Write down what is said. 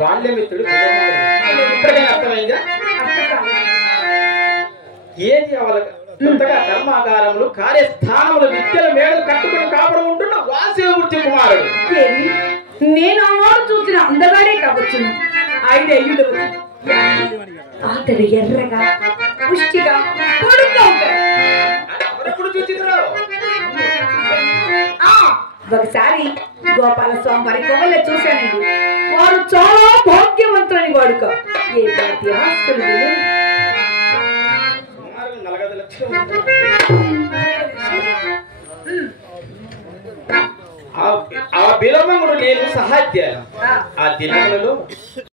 బాల్యమిత్రుడు ఇప్పటికైనా అర్థమైందా? ఏది కొత్తగా కర్మాగారములు కార్యస్థానములు విద్యల మేడలు కట్టుకుని కాపురం ఉంటున్న వాసిమూర్తి కుమారుడు. నేను ఆనాడు చూసిన అందగాడే కావచ్చు. 5 ఏళ్ళు అతడు ఎర్రగా పుష్టిగా పొడుగ్గా ఉంటాడు. చూచితున్నావు? ఒకసారి గోపాల స్వామి వారి కోవల్లో చూశానండి. వాడు చాలా భాగ్యవంతుని వాడుక. ఏ జాతి ఆస్తులు ఆ విలమంగుడు నేను సహాధ్యాలు ఆ దినములలో